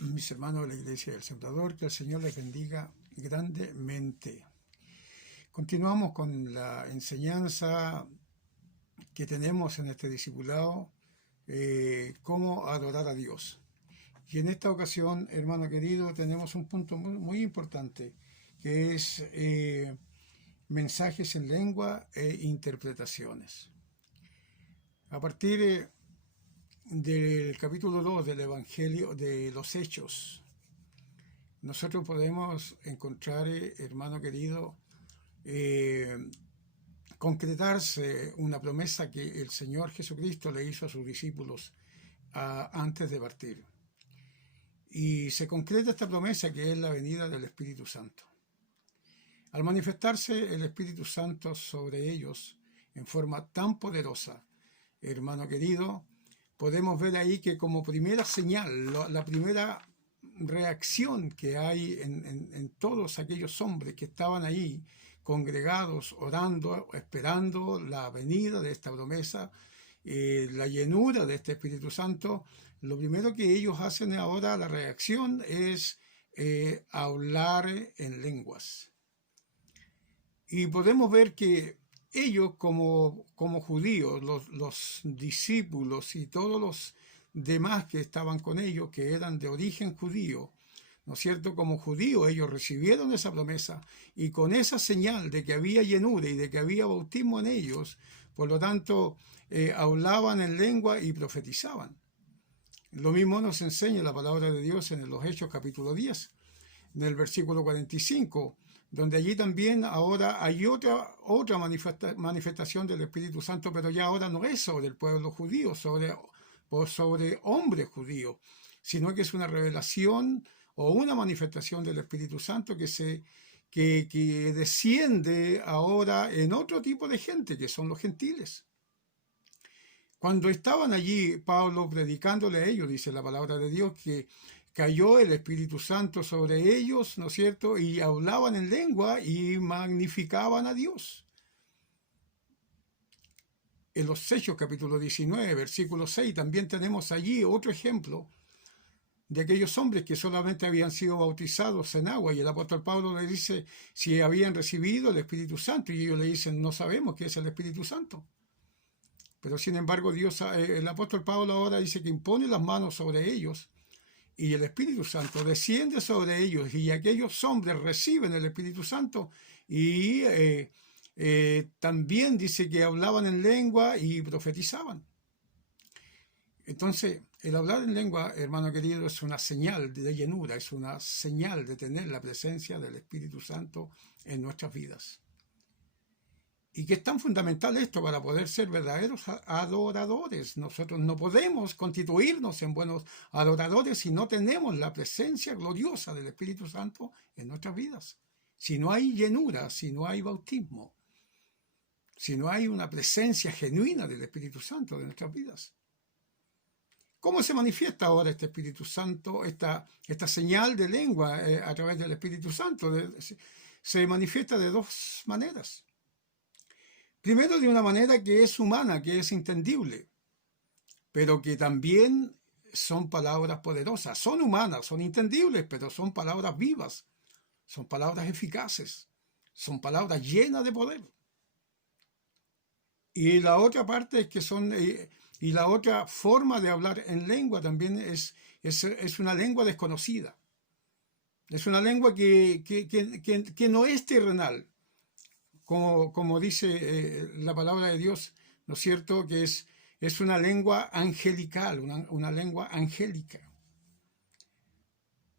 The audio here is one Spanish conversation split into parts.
mis hermanos de la Iglesia del Salvador, que el Señor les bendiga grandemente. Continuamos con la enseñanza que tenemos en este discipulado, cómo adorar a Dios. Y en esta ocasión, hermano querido, tenemos un punto muy importante, que es mensajes en lengua e interpretaciones. A partir del capítulo 2 del Evangelio de los Hechos, nosotros podemos encontrar, hermano querido, concretarse una promesa que el Señor Jesucristo le hizo a sus discípulos antes de partir. Y se concreta esta promesa, que es la venida del Espíritu Santo. Al manifestarse el Espíritu Santo sobre ellos en forma tan poderosa, hermano querido, podemos ver ahí que como primera señal, la primera reacción que hay en todos aquellos hombres que estaban ahí congregados, orando, esperando la venida de esta promesa, la llenura de este Espíritu Santo, lo primero que ellos hacen ahora, la reacción es hablar en lenguas. Y podemos ver que ellos como judíos, los discípulos y todos los demás que estaban con ellos, que eran de origen judío, ¿no es cierto? Como judíos ellos recibieron esa promesa y con esa señal de que había llenura y de que había bautismo en ellos, por lo tanto hablaban en lengua y profetizaban. Lo mismo nos enseña la palabra de Dios en los Hechos capítulo 10, en el versículo 45, donde allí también ahora hay otra manifestación del Espíritu Santo, pero ya ahora no es sobre el pueblo judío, sobre hombres judíos, sino que es una revelación o una manifestación del Espíritu Santo que desciende ahora en otro tipo de gente, que son los gentiles. Cuando estaban allí, Pablo predicándole a ellos, dice la palabra de Dios, que cayó el Espíritu Santo sobre ellos, ¿no es cierto? Y hablaban en lengua y magnificaban a Dios. En los Hechos capítulo 19, versículo 6, también tenemos allí otro ejemplo de aquellos hombres que solamente habían sido bautizados en agua, y el apóstol Pablo le dice si habían recibido el Espíritu Santo, y ellos le dicen no sabemos qué es el Espíritu Santo. Pero sin embargo el apóstol Pablo ahora dice que impone las manos sobre ellos y el Espíritu Santo desciende sobre ellos, y aquellos hombres reciben el Espíritu Santo y también dice que hablaban en lengua y profetizaban. Entonces, el hablar en lengua, hermano querido, es una señal de llenura, es una señal de tener la presencia del Espíritu Santo en nuestras vidas. Y que es tan fundamental esto para poder ser verdaderos adoradores. Nosotros no podemos constituirnos en buenos adoradores si no tenemos la presencia gloriosa del Espíritu Santo en nuestras vidas. Si no hay llenura, si no hay bautismo, si no hay una presencia genuina del Espíritu Santo en nuestras vidas. ¿Cómo se manifiesta ahora este Espíritu Santo, esta señal de lengua a través del Espíritu Santo? Se manifiesta de dos maneras. Primero, de una manera que es humana, que es entendible, pero que también son palabras poderosas. Son humanas, son entendibles, pero son palabras vivas, son palabras eficaces, son palabras llenas de poder. Y la otra parte es que y la otra forma de hablar en lengua también es una lengua desconocida. Es una lengua que no es terrenal. Como dice la palabra de Dios, ¿no es cierto? Que es una lengua angelical, una lengua angélica.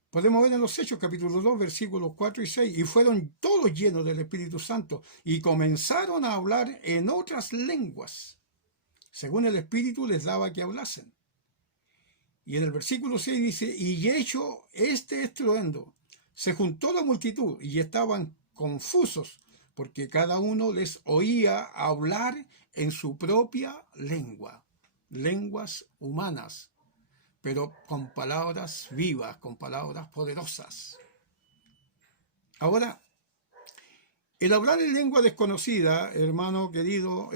Podemos ver en los Hechos capítulo 2, versículos 4 y 6, y fueron todos llenos del Espíritu Santo, y comenzaron a hablar en otras lenguas, según el Espíritu les daba que hablasen. Y en el versículo 6 dice, y hecho este estruendo, se juntó la multitud, y estaban confusos, porque cada uno les oía hablar en su propia lengua, lenguas humanas, pero con palabras vivas, con palabras poderosas. Ahora, el hablar en lengua desconocida, hermano querido,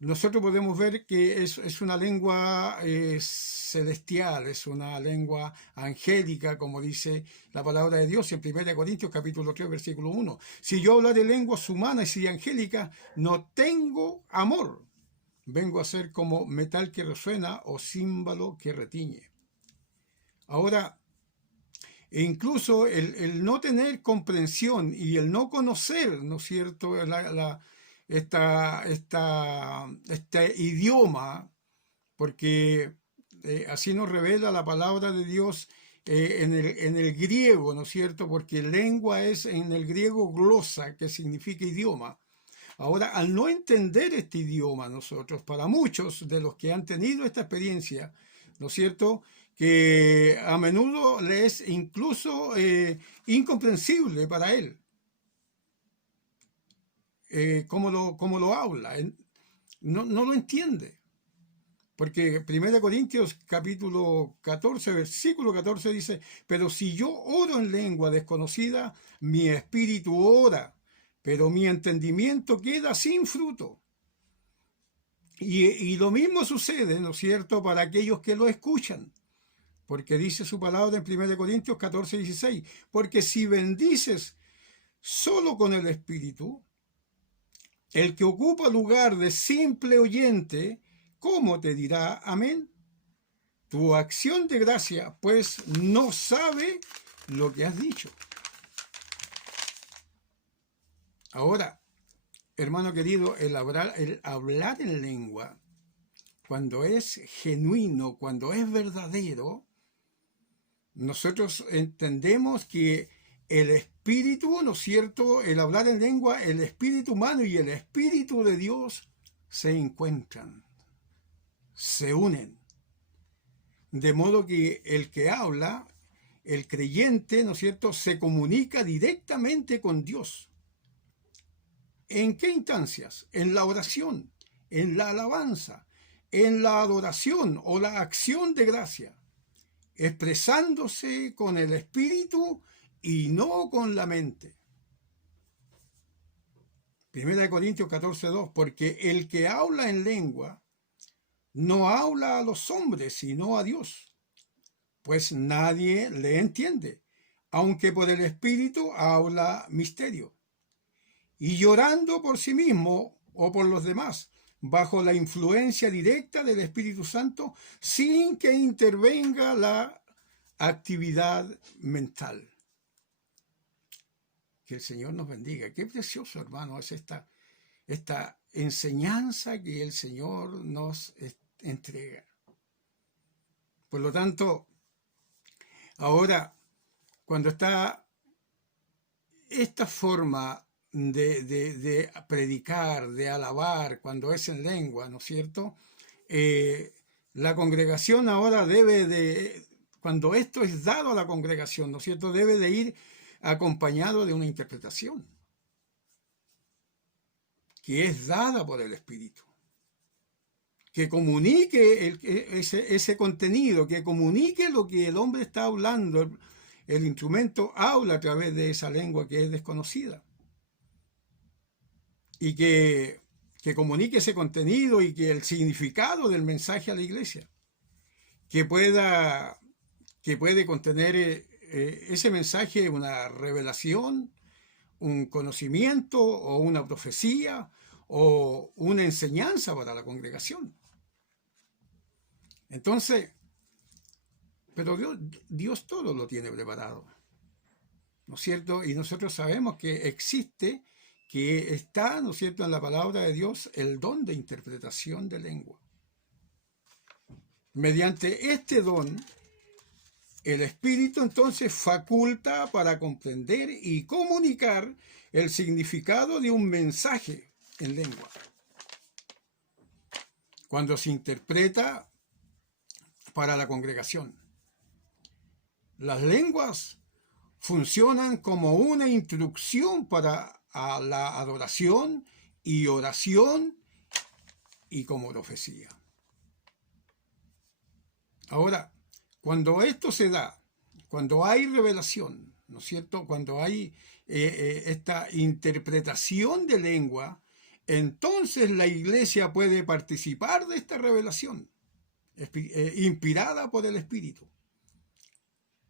nosotros podemos ver que es una lengua celestial, es una lengua angélica, como dice la palabra de Dios en 1 Corintios capítulo 3, versículo 1. Si yo hablo de lenguas humanas y angélicas, no tengo amor. Vengo a ser como metal que resuena o címbalo que retiñe. Ahora, incluso el no tener comprensión y el no conocer, ¿no es cierto?, este idioma, porque así nos revela la palabra de Dios en el griego, ¿no es cierto?, porque lengua es en el griego glosa, que significa idioma. Ahora, al no entender este idioma nosotros, para muchos de los que han tenido esta experiencia, ¿no es cierto?, que a menudo le es incluso incomprensible para él cómo lo habla. No lo entiende. Porque 1 Corintios capítulo 14, versículo 14 dice, pero si yo oro en lengua desconocida, mi espíritu ora, pero mi entendimiento queda sin fruto. Y lo mismo sucede, ¿no es cierto?, para aquellos que lo escuchan. Porque dice su palabra en 1 Corintios 14, 16, porque si bendices solo con el espíritu, el que ocupa lugar de simple oyente, ¿cómo te dirá amén? Tu acción de gracia, pues, no sabe lo que has dicho. Ahora, hermano querido, el hablar en lengua, cuando es genuino, cuando es verdadero, nosotros entendemos que el espíritu, ¿no es cierto?, el hablar en lengua, el espíritu humano y el espíritu de Dios se encuentran, se unen. De modo que el que habla, el creyente, ¿no es cierto?, se comunica directamente con Dios. ¿En qué instancias? En la oración, en la alabanza, en la adoración o la acción de gracia, expresándose con el espíritu y no con la mente. 1 Corintios 14:2, porque el que habla en lengua no habla a los hombres, sino a Dios, pues nadie le entiende, aunque por el espíritu habla misterio. Y llorando por sí mismo o por los demás, bajo la influencia directa del Espíritu Santo, sin que intervenga la actividad mental. Que el Señor nos bendiga. Qué precioso, hermano, es esta enseñanza que el Señor nos entrega. Por lo tanto, ahora, cuando está esta forma de predicar, de alabar, cuando es en lengua, ¿no es cierto? La congregación ahora cuando esto es dado a la congregación, ¿no es cierto?, debe de ir acompañado de una interpretación que es dada por el Espíritu, que comunique ese contenido, que comunique lo que el hombre está hablando. El instrumento habla a través de esa lengua que es desconocida. Y que comunique ese contenido y que el significado del mensaje a la iglesia, que puede contener ese mensaje, una revelación, un conocimiento o una profecía o una enseñanza para la congregación. Entonces, pero Dios todo lo tiene preparado, ¿no es cierto? Y nosotros sabemos que está, ¿no es cierto?, en la palabra de Dios el don de interpretación de lengua. Mediante este don, el Espíritu entonces faculta para comprender y comunicar el significado de un mensaje en lengua. Cuando se interpreta para la congregación, las lenguas funcionan como una instrucción para la adoración y oración y como profecía. Ahora, cuando esto se da, cuando hay revelación, ¿no es cierto?, cuando hay esta interpretación de lengua, entonces la iglesia puede participar de esta revelación inspirada por el Espíritu.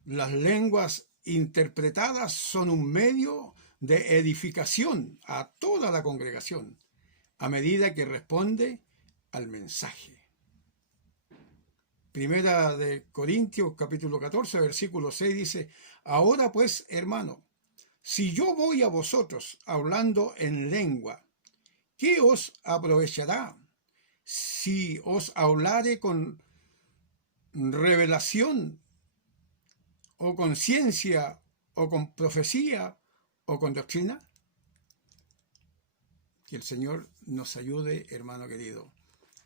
Las lenguas interpretadas son un medio de edificación a toda la congregación a medida que responde al mensaje. Primera de Corintios capítulo 14 versículo 6 dice: ahora pues, hermano, si yo voy a vosotros hablando en lengua, ¿qué os aprovechará si os hablare con revelación, o con ciencia, o con profecía, o con doctrina? Que el Señor nos ayude, hermano querido.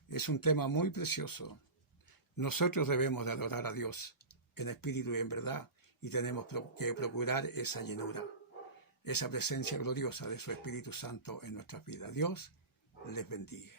Es un tema muy precioso. Nosotros debemos de adorar a Dios en espíritu y en verdad, y tenemos que procurar esa llenura, esa presencia gloriosa de su Espíritu Santo en nuestras vidas. Dios les bendiga.